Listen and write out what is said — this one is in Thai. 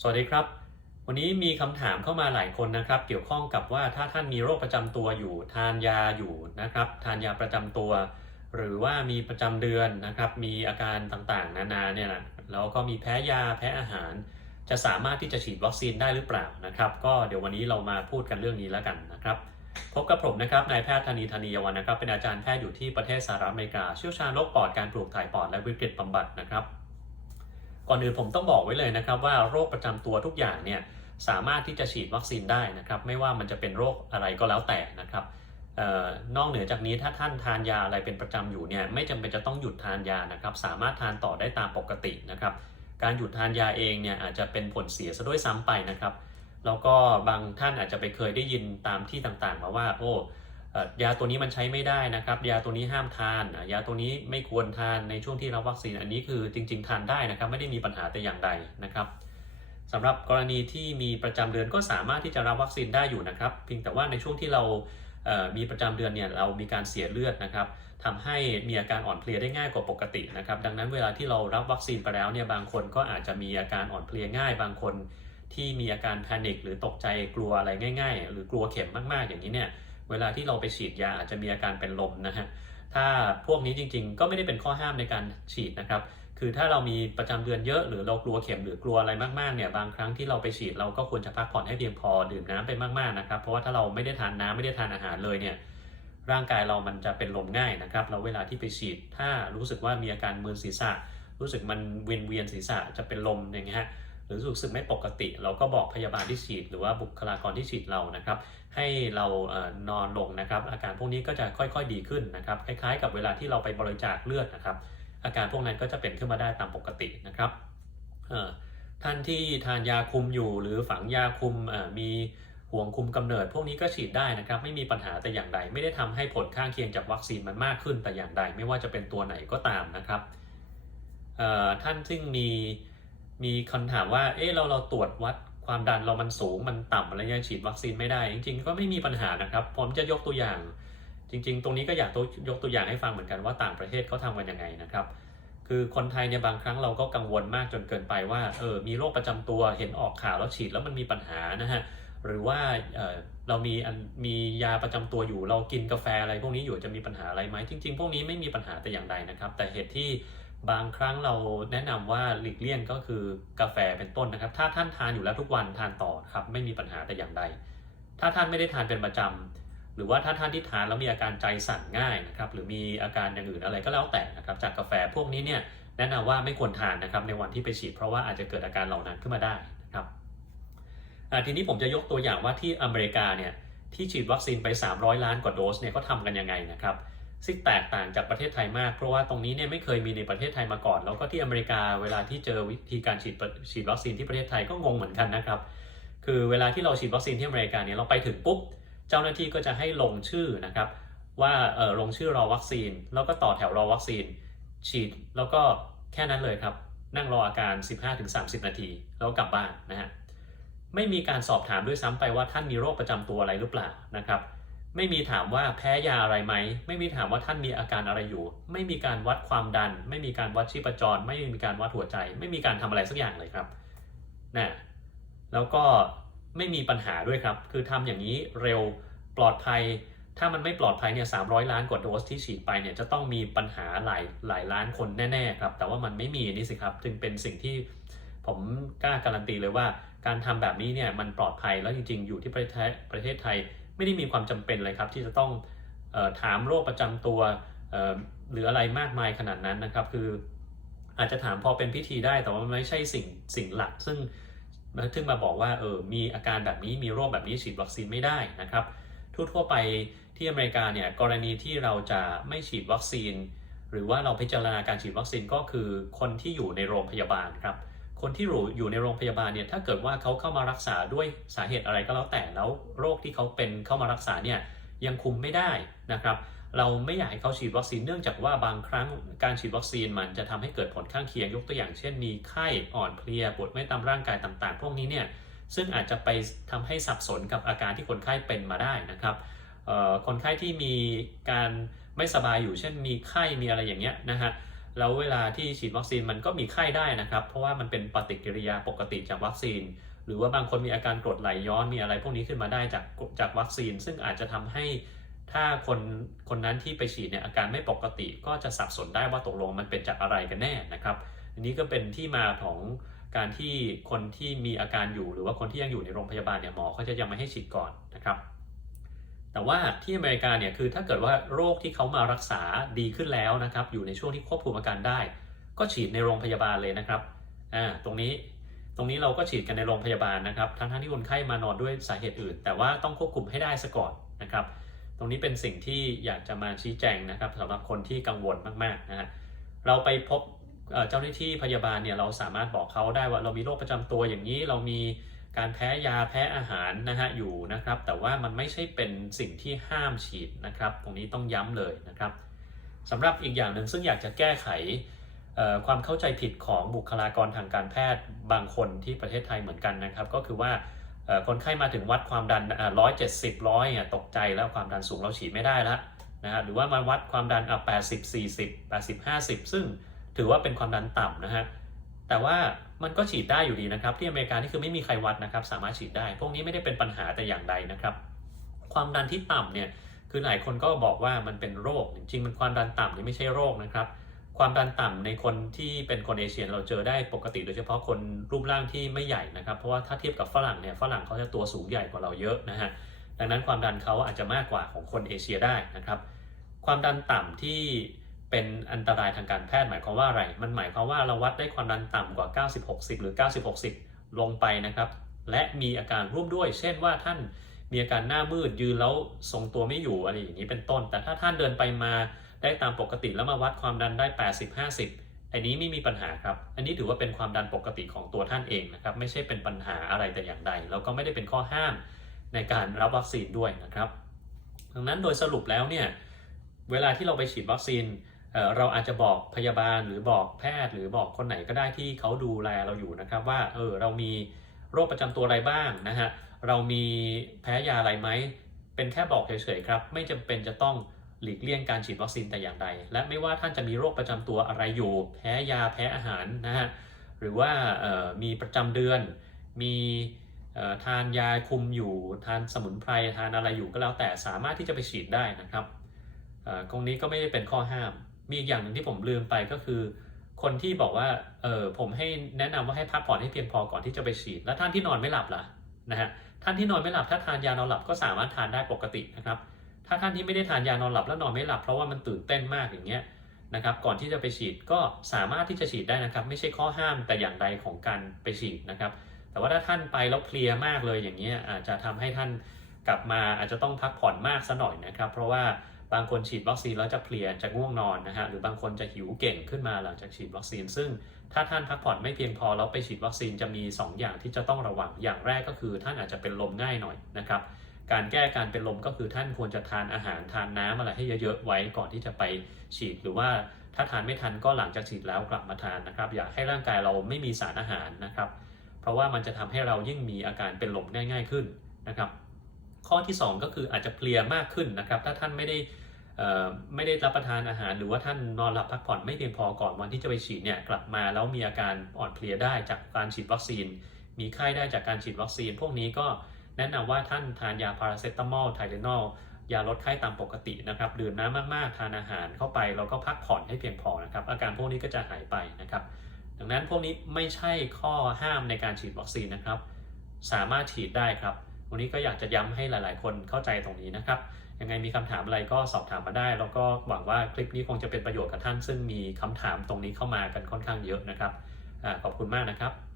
สวัสดีครับ วันนี้มีคำถามเข้ามาหลายคนนะครับ เกี่ยวข้องกับว่าถ้าท่านมีโรคประจำตัวอยู่ ทานยาอยู่นะครับ ทานยาประจำตัว หรือว่ามีประจำเดือนนะครับ มีอาการต่างๆ นานาเนี่ยนะแล้วก็มีแพ้ยาแพ้อาหาร จะสามารถที่จะฉีดวัคซีนได้หรือเปล่านะครับ ก็เดี๋ยววันนี้เรามาพูดกันเรื่องนี้แล้วกันนะครับพบกับผมนะครับนายแพทย์ธนีธนียวันนะครับ เป็นอาจารย์แพทย์อยู่ที่ประเทศสหรัฐอเมริกาเชี่ยวชาญโรคปอดการปลูกถ่ายปอดและวิกฤตบำบัดนะครับ ก่อนอื่นผมต้องบอกไว้เลยนะครับว่าโรคประจำตัวทุกอย่างเนี่ยสามารถที่จะฉีดวัคซีนได้นะครับไม่ว่ามันจะเป็นโรคอะไรก็แล้วแต่นะครับออนอกเหนือจากนี้ถ้าท่านทานยาอะไรเป็นประจำอยู่เนี่ยไม่จำเป็นจะต้องหยุดทานยานะครับสามารถทานต่อได้ตามปกตินะครับการหยุดทานยาเองเนี่ยอาจจะเป็นผลเสียซะด้วยซ้ำไปนะครับแล้วก็บางท่านอาจจะไปเคยได้ยินตามที่ต่างๆ มาว่าโอ้ ยาตัวนี้มันใช้ไม่ได้นะครับ ยาตัวนี้ห้ามทาน ยาตัวนี้ไม่ควรทานในช่วงที่รับวัคซีนอันนี้คือจริง ๆ ทานได้นะครับไม่ได้มีปัญหาแต่อย่างใดนะครับสำหรับกรณีที่มีประจำเดือนก็สามารถที่จะรับวัคซีนได้อยู่นะครับ เพียงแต่ว่าในช่วงที่เรามีประจำเดือนเนี่ยเรามีการเสียเลือดนะครับทำให้มีอาการอ่อนเพลียได้ง่ายกว่าปกตินะครับ ดังนั้นเวลาที่เรารับวัคซีนไปแล้วเนี่ยบางคนก็อาจจะมีอาการอ่อนเพลียง่าย บางคนที่มีอาการแพนิคหรือตกใจกลัวอะไรง่าย ๆ หรือกลัวเข็มมากๆอย่างนี้เนี่ย เวลาที่เราไปฉีดยาอาจจะมีอาการเป็นลมนะฮะถ้าพวกนี้จริงๆ ก็ไม่ได้เป็นข้อห้ามในการฉีดนะครับ คือถ้าเรามีประจำเดือนเยอะหรือเรากลัวเข็มหรือกลัวอะไรมากๆเนี่ยบางครั้งที่เราไปฉีดเราก็ควรจะพักผ่อนให้เพียงพอดื่มน้ำไปมากๆนะครับ เพราะว่าถ้าเราไม่ได้ทานน้ำไม่ได้ทานอาหารเลยเนี่ยร่างกายเรามันจะเป็นลมง่ายนะครับแล้วเวลาที่ไปฉีด ถ้ารู้สึกว่ามีอาการมึนศีรษะ รู้สึกมันเวียนเวียนศีรษะจะเป็นลมอย่างเงี้ย หรือรู้สึกไม่ปกติ เราก็บอกพยาบาลที่ฉีด หรือว่าบุคลากรที่ฉีดเรานะครับ ให้เราเอ่อนอนลงนะครับ อาการพวกนี้ก็จะค่อยๆดีขึ้นนะครับ คล้ายๆ กับเวลาที่เราไปบริจาคเลือดนะครับ อาการพวกนั้นก็จะเป็นขึ้นมาได้ตามปกตินะครับท่านที่ทานยาคุมอยู่ หรือฝังยาคุมมีห่วงคุมกำเนิด พวกนี้ก็ฉีดได้นะครับ ไม่มีปัญหาแต่อย่างใด ไม่ได้ทำให้ผลข้างเคียงจากวัคซีนมันมากขึ้นแต่อย่างใด ไม่ว่าจะเป็นตัวไหนก็ตามนะครับท่านซึ่งมี มีคำถามว่า เอ๊ะเราเราตรวจวัดความดันเรามันสูงมันต่ำอะไรยังฉีดวัคซีนไม่ได้ จริง ๆ ก็ไม่มีปัญหานะครับ ผมจะยกตัวอย่าง จริง ๆ ตรงนี้ก็อยากยกตัวอย่างให้ฟังเหมือนกันว่าต่างประเทศเขาทำกันยังไงนะครับ คือคนไทยเนี่ยบางครั้งเราก็กังวลมากจนเกินไปว่าเออมีโรคประจำตัวเห็นออกข่าวแล้วฉีดแล้วมันมีปัญหานะฮะหรือว่าเออเรามีอันมียาประจำตัวอยู่ เรากินกาแฟอะไรพวกนี้อยู่จะมีปัญหาอะไรไหมจริง ๆ พวกนี้ไม่มีปัญหาแต่อย่างใดนะครับ แต่เหตุที่ บางครั้งเราแนะนำว่าหลีกเลี่ยงก็คือกาแฟเป็นต้นนะครับ ถ้าท่านทานอยู่แล้วทุกวันทานต่อครับไม่มีปัญหาแต่อย่างใด ถ้าท่านไม่ได้ทานเป็นประจำหรือว่าถ้าท่านที่ทานแล้วมีอาการใจสั่นง่ายนะครับหรือมีอาการอย่างอื่นอะไรก็แล้วแต่นะครับจากกาแฟพวกนี้เนี่ยแนะนำว่าไม่ควรทานนะครับในวันที่ไปฉีดเพราะว่าอาจจะเกิดอาการเหล่านั้นขึ้นมาได้นะครับทีนี้ผมจะยกตัวอย่างว่าที่อเมริกาเนี่ยที่ฉีดวัคซีนไป 300 ล้านกว่าโดสเนี่ยเขาทำกันยังไงนะครับ ซึ่งแตกต่างจากประเทศไทยมาก เพราะว่าตรงนี้เนี่ยไม่เคยมีในประเทศไทยมาก่อน แล้วก็ที่อเมริกาเวลาที่เจอวิธีการฉีดฉีดวัคซีนที่ประเทศไทยก็งงเหมือนกันนะครับ คือเวลาที่เราฉีดวัคซีนที่อเมริกาเนี่ยเราไปถึงปุ๊บ เจ้าหน้าที่ก็จะให้ลงชื่อนะครับว่าเออลงชื่อรอวัคซีน แล้วก็ต่อแถวรอวัคซีน ฉีดแล้วก็แค่นั้นเลยครับ นั่งรออาการ 15-30 นาที แล้วกลับบ้านนะฮะไม่มีการสอบถามด้วยซ้ำไปว่าท่านมีโรคประจำตัวอะไรหรือเปล่านะครับ ไม่มีถามว่าแพ้ยาอะไรไหม ไม่มีถามว่าท่านมีอาการอะไรอยู่ ไม่มีการวัดความดัน ไม่มีการวัดชีพจร ไม่มีการวัดหัวใจ ไม่มีการทำอะไรสักอย่างเลยครับนะแล้วก็ไม่มีปัญหาด้วยครับ คือทำอย่างนี้เร็วปลอดภัย ถ้ามันไม่ปลอดภัยเนี่ย300ล้านกว่าโดสที่ฉีดไปเนี่ยจะต้องมีปัญหาหลายหลายล้านคนแน่ๆครับ แต่ว่ามันไม่มีนี่สิครับ จึงเป็นสิ่งที่ผมกล้าการันตีเลยว่า การทำแบบนี้เนี่ยมันปลอดภัยแล้วจริงๆ อยู่ที่ประเทศประเทศไทย ไม่ได้มีความจำเป็นเลยครับที่จะต้องออถามโรคประจำตัวหรืออะไรมากมายขนาดนั้นนะครับ คืออาจจะถามพอเป็นพิธีได้ แต่ว่ามันไม่ใช่สิ่งสิ่งหลัก ซึ่งถึงมาบอกว่าเออมีอาการแบบนี้มีโรคแบบนี้ฉีดวัคซีนไม่ได้นะครับ ทั่วๆไปที่อเมริกาเนี่ยกรณีที่เราจะไม่ฉีดวัคซีน หรือว่าเราพิจารณาการฉีดวัคซีนก็คือคนที่อยู่ในโรงพยาบาลครับ คนที่อยู่ในโรงพยาบาลเนี่ยถ้าเกิดว่าเขาเข้ามารักษาด้วยสาเหตุอะไรก็แล้วแต่แล้วโรคที่เขาเป็นเข้ามารักษาเนี่ยยังคุมไม่ได้นะครับ เราไม่อยากให้เขาฉีดวัคซีนเนื่องจากว่าบางครั้งการฉีดวัคซีนมันจะทำให้เกิดผลข้างเคียงยกตัวอย่างเช่นมีไข้อ่อนเพลียปวดเมื่อยตามร่างกายต่างๆ พวกนี้เนี่ยซึ่งอาจจะไปทำให้สับสนกับอาการที่คนไข้เป็นมาได้นะครับคนไข้ที่มีการไม่สบายอยู่เช่นมีไข้มีอะไรอย่างเงี้ยนะฮะ แล้วเวลาที่ฉีดวัคซีนมันก็มีไข้ได้นะครับ เพราะว่ามันเป็นปฏิกิริยาปกติจากวัคซีน หรือว่าบางคนมีอาการกรดไหลย้อนมีอะไรพวกนี้ขึ้นมาได้จากจากวัคซีน ซึ่งอาจจะทำให้ถ้าคนคนนั้นที่ไปฉีดเนี่ยอาการไม่ปกติก็จะสับสนได้ว่าตกลงมันเป็นจากอะไรกันแน่นะครับอันนี้ก็เป็นที่มาของการที่คนที่มีอาการอยู่ หรือว่าคนที่ยังอยู่ในโรงพยาบาลเนี่ยหมอเขาจะยังไม่ให้ฉีดก่อนนะครับ แต่ว่าที่อเมริกาเนี่ยคือถ้าเกิดว่าโรคที่เขามารักษาดีขึ้นแล้วนะครับ อยู่ในช่วงที่ควบคุมอาการได้ ก็ฉีดในโรงพยาบาลเลยนะครับอ่าตรงนี้ตรงนี้เราก็ฉีดกันในโรงพยาบาลนะครับทั้งทั้งที่คนไข้มานอนด้วยสาเหตุอื่น แต่ว่าต้องควบคุมให้ได้ซะก่อนนะครับ ตรงนี้เป็นสิ่งที่อยากจะมาชี้แจงนะครับสำหรับคนที่กังวลมากๆนะฮะเราไปพบเจ้าหน้าที่พยาบาลเนี่ยเราสามารถบอกเขาได้ว่าเรามีโรคประจำตัวอย่างนี้เรามี การแพ้ยาแพ้อาหารนะฮะอยู่นะครับ แต่ว่ามันไม่ใช่เป็นสิ่งที่ห้ามฉีดนะครับ ตรงนี้ต้องย้ำเลยนะครับสำหรับอีกอย่างหนึ่งซึ่งอยากจะแก้ไขความเข้าใจผิดของบุคลากรทางการแพทย์บางคนที่ประเทศไทยเหมือนกันนะครับ ก็คือว่าคนไข้มาถึงวัดความดันร้อยเจ็ดสิบร้อยตกใจแล้วความดันสูงเราฉีดไม่ได้แล้วนะฮะหรือว่ามาวัดความดันอะแปดสิบสี่สิบแปดสิบห้าสิบซึ่งถือว่าเป็นความดันต่ำนะฮะแต่ว่า มันก็ฉีดได้อยู่ดีนะครับ ที่อเมริกานี่คือไม่มีใครวัดนะครับ สามารถฉีดได้ พวกนี้ไม่ได้เป็นปัญหาแต่อย่างใดนะครับ ความดันที่ต่ำเนี่ยคือหลายคนก็บอกว่ามันเป็นโรค จริงๆ มันความดันต่ำนี่ไม่ใช่โรคนะครับ ความดันต่ำในคนที่เป็นคนเอเชียเราเจอได้ปกติโดยเฉพาะคนรูปร่างที่ไม่ใหญ่นะครับ เพราะว่าถ้าเทียบกับฝรั่งเนี่ยฝรั่งเขาจะตัวสูงใหญ่กว่าเราเยอะนะฮะดังนั้นความดันเขาอาจจะมากกว่าของคนเอเชียได้นะครับ ความดันต่ำที่ เป็นอันตรายทางการแพทย์หมายความว่าอะไร มันหมายความว่าเราวัดได้ความดันต่ำกว่า 90-60 หรือ 90-60 ลงไปนะครับ และมีอาการร่วมด้วย เช่นว่าท่านมีอาการหน้ามืดยืนแล้วทรงตัวไม่อยู่อะไรอย่างนี้เป็นต้น แต่ถ้าท่านเดินไปมาได้ตามปกติแล้วมาวัดความดันได้ 80-50 อันนี้ไม่มีปัญหาครับ อันนี้ถือว่าเป็นความดันปกติของตัวท่านเองนะครับ ไม่ใช่เป็นปัญหาอะไรแต่อย่างใด แล้วก็ไม่ได้เป็นข้อห้ามในการรับวัคซีนด้วยนะครับ ดังนั้นโดยสรุปแล้วเนี่ย เวลาที่เราไปฉีดวัคซีน เราอาจจะบอกพยาบาลหรือบอกแพทย์ หรือบอกคนไหนก็ได้ที่เขาดูแลเราอยู่นะครับว่าเออเรามีโรคประจำตัวอะไรบ้างนะฮะเรามีแพ้ยาอะไรไหมเป็นแค่บอกเฉยๆครับไม่จำเป็นจะต้องหลีกเลี่ยงการฉีดวัคซีนแต่อย่างใด และไม่ว่าท่านจะมีโรคประจำตัวอะไรอยู่ แพ้ยาแพ้อาหารนะฮะหรือว่ามีประจำเดือน มีทานยาคุมอยู่ทานสมุนไพรทานอะไรอยู่ก็แล้วแต่สามารถที่จะไปฉีดได้นะครับตรงนี้ก็ไม่ได้เป็นข้อห้าม มีอีกอย่างหนึ่งที่ผมลืมไปก็คือ คนที่บอกว่าเออผมให้แนะนำว่าให้พักผ่อนให้เพียงพอก่อนที่จะไปฉีด แล้วท่านที่นอนไม่หลับล่ะนะฮะท่านที่นอนไม่หลับถ้าทานยานอนหลับก็สามารถทานได้ปกตินะครับ ถ้าท่านที่ไม่ได้ทานยานอนหลับแล้วนอนไม่หลับเพราะว่ามันตื่นเต้นมากอย่างเงี้ยนะครับก่อนที่จะไปฉีดก็สามารถที่จะฉีดได้นะครับ ไม่ใช่ข้อห้ามแต่อย่างใดของการไปฉีดนะครับ แต่ว่าถ้าท่านไปแล้วเพลียมากเลยอย่างเงี้ยอาจจะทำให้ท่านกลับมาอาจจะต้องพักผ่อนมากซะหน่อยนะครับ เพราะว่า บางคนฉีดวัคซีนแล้วจะเพลียจะง่วงนอนนะฮะหรือบางคนจะหิวเก่งขึ้นมาหลังจากฉีดวัคซีน ซึ่งถ้าท่านพักผ่อนไม่เพียงพอแล้วไปฉีดวัคซีนจะมี 2 อย่างที่จะต้องระวังอย่างแรกก็คือ ท่านอาจจะเป็นลมง่ายหน่อยนะครับการแก้การเป็นลมก็คือท่านควรจะทานอาหารทานน้ำอะไรให้เยอะๆไว้ก่อนที่จะไปฉีดหรือว่าถ้าทานไม่ทันก็หลังจากฉีดแล้วกลับมาทานนะครับ อยากให้ร่างกายเราไม่มีสารอาหารนะครับ เพราะว่ามันจะทำให้เรายิ่งมีอาการเป็นลมง่าย ๆขึ้นนะครับ ข้อที่ 2 ก็คืออาจจะเพลียมากขึ้นนะครับ ถ้าท่านไม่ได้ไม่ได้รับประทานอาหาร หรือว่าท่านนอนหลับพักผ่อนไม่เพียงพอก่อนวันที่จะไปฉีดเนี่ยกลับมาแล้วมีอาการอ่อนเพลียได้จากการฉีดวัคซีน มีไข้ได้จากการฉีดวัคซีน พวกนี้ก็แนะนำว่าท่านทานยาพาราเซตามอลไทเลนอลยาลดไข้ตามปกตินะครับดื่มน้ำมากๆ ทานอาหารเข้าไปแล้วก็พักผ่อนให้เพียงพอนะครับ อาการพวกนี้ก็จะหายไปนะครับ ดังนั้นพวกนี้ไม่ใช่ข้อห้ามในการฉีดวัคซีนนะครับ สามารถฉีดได้ครับ วันนี้ก็อยากจะย้ำให้หลาย ๆ คนเข้าใจตรงนี้นะครับ ยังไงมีคำถามอะไรก็สอบถามมาได้ แล้วก็หวังว่าคลิปนี้คงจะเป็นประโยชน์กับท่าน ซึ่งมีคำถามตรงนี้เข้ามากันค่อนข้างเยอะนะครับอขอบคุณมากนะครับ